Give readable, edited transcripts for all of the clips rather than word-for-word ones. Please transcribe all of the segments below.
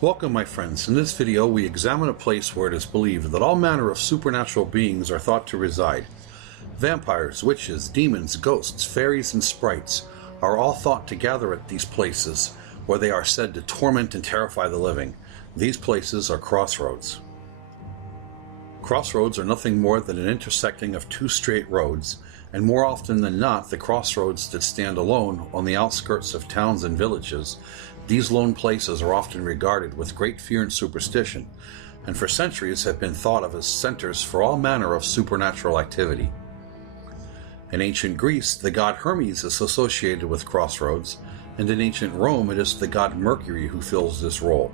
Welcome my friends. In this video we examine a place where it is believed that all manner of supernatural beings are thought to reside. Vampires, witches, demons, ghosts, fairies, and sprites are all thought to gather at these places where they are said to torment and terrify the living. These places are crossroads. Crossroads are nothing more than an intersecting of two straight roads, and more often than not the crossroads that stand alone on the outskirts of towns and villages. These lone places are often regarded with great fear and superstition, and for centuries have been thought of as centers for all manner of supernatural activity. In ancient Greece, the god Hermes is associated with crossroads, and in ancient Rome it is the god Mercury who fills this role.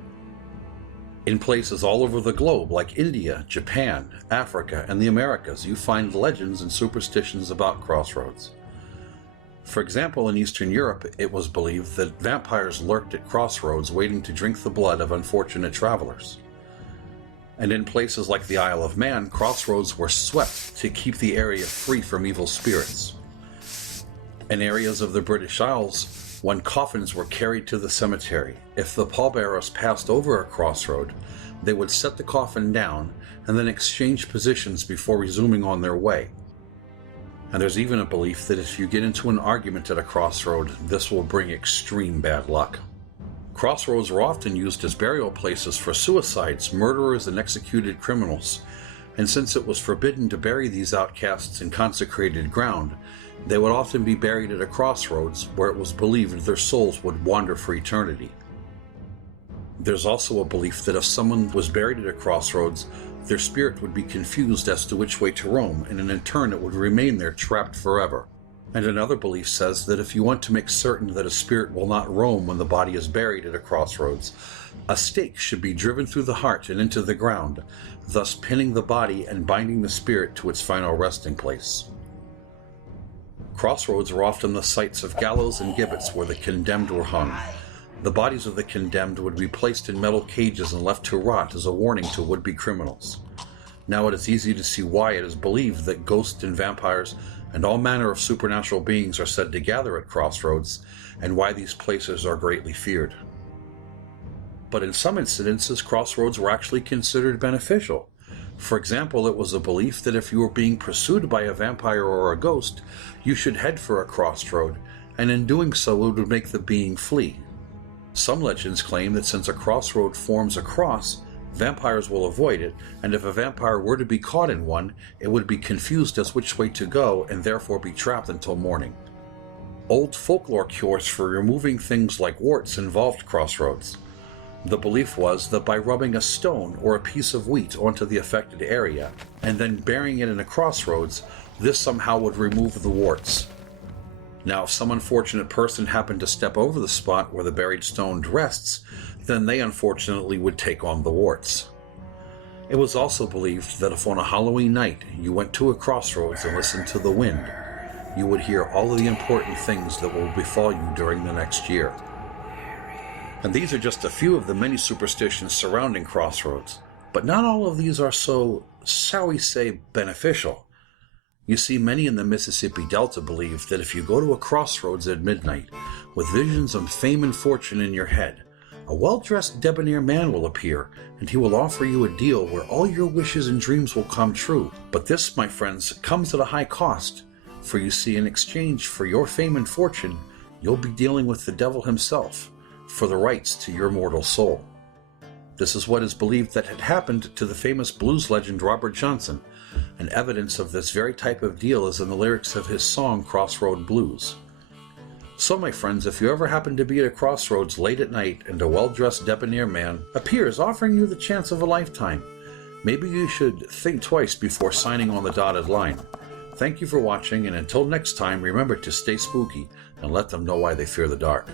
In places all over the globe like India, Japan, Africa, and the Americas, you find legends and superstitions about crossroads. For example, in Eastern Europe, it was believed that vampires lurked at crossroads waiting to drink the blood of unfortunate travelers. And in places like the Isle of Man, crossroads were swept to keep the area free from evil spirits. In areas of the British Isles, when coffins were carried to the cemetery, if the pallbearers passed over a crossroad, they would set the coffin down and then exchange positions before resuming on their way. And there's even a belief that if you get into an argument at a crossroad, this will bring extreme bad luck. Crossroads were often used as burial places for suicides, murderers, and executed criminals. And since it was forbidden to bury these outcasts in consecrated ground, they would often be buried at a crossroads where it was believed their souls would wander for eternity. There's also a belief that if someone was buried at a crossroads, their spirit would be confused as to which way to roam, and in turn it would remain there trapped forever. And another belief says that if you want to make certain that a spirit will not roam when the body is buried at a crossroads, a stake should be driven through the heart and into the ground, thus pinning the body and binding the spirit to its final resting place. Crossroads were often the sites of gallows and gibbets where the condemned were hung. The bodies of the condemned would be placed in metal cages and left to rot as a warning to would-be criminals. Now it is easy to see why it is believed that ghosts and vampires and all manner of supernatural beings are said to gather at crossroads, and why these places are greatly feared. But in some incidences, crossroads were actually considered beneficial. For example, it was a belief that if you were being pursued by a vampire or a ghost, you should head for a crossroad, and in doing so it would make the being flee. Some legends claim that since a crossroad forms a cross, vampires will avoid it, and if a vampire were to be caught in one, it would be confused as which way to go and therefore be trapped until morning. Old folklore cures for removing things like warts involved crossroads. The belief was that by rubbing a stone or a piece of wheat onto the affected area and then burying it in a crossroads, this somehow would remove the warts. Now, if some unfortunate person happened to step over the spot where the buried stone rests, then they unfortunately would take on the warts. It was also believed that if on a Halloween night you went to a crossroads and listened to the wind, you would hear all of the important things that will befall you during the next year. And these are just a few of the many superstitions surrounding crossroads, but not all of these are so, shall we say, beneficial. You see, many in the Mississippi Delta believe that if you go to a crossroads at midnight with visions of fame and fortune in your head, a well-dressed debonair man will appear, and he will offer you a deal where all your wishes and dreams will come true. But this, my friends, comes at a high cost, for you see, in exchange for your fame and fortune, you'll be dealing with the devil himself for the rights to your mortal soul. This is what is believed that had happened to the famous blues legend Robert Johnson, and evidence of this very type of deal is in the lyrics of his song Crossroad Blues. So my friends, if you ever happen to be at a crossroads late at night and a well-dressed debonair man appears offering you the chance of a lifetime, maybe you should think twice before signing on the dotted line. Thank you for watching, and until next time, remember to stay spooky and let them know why they fear the dark.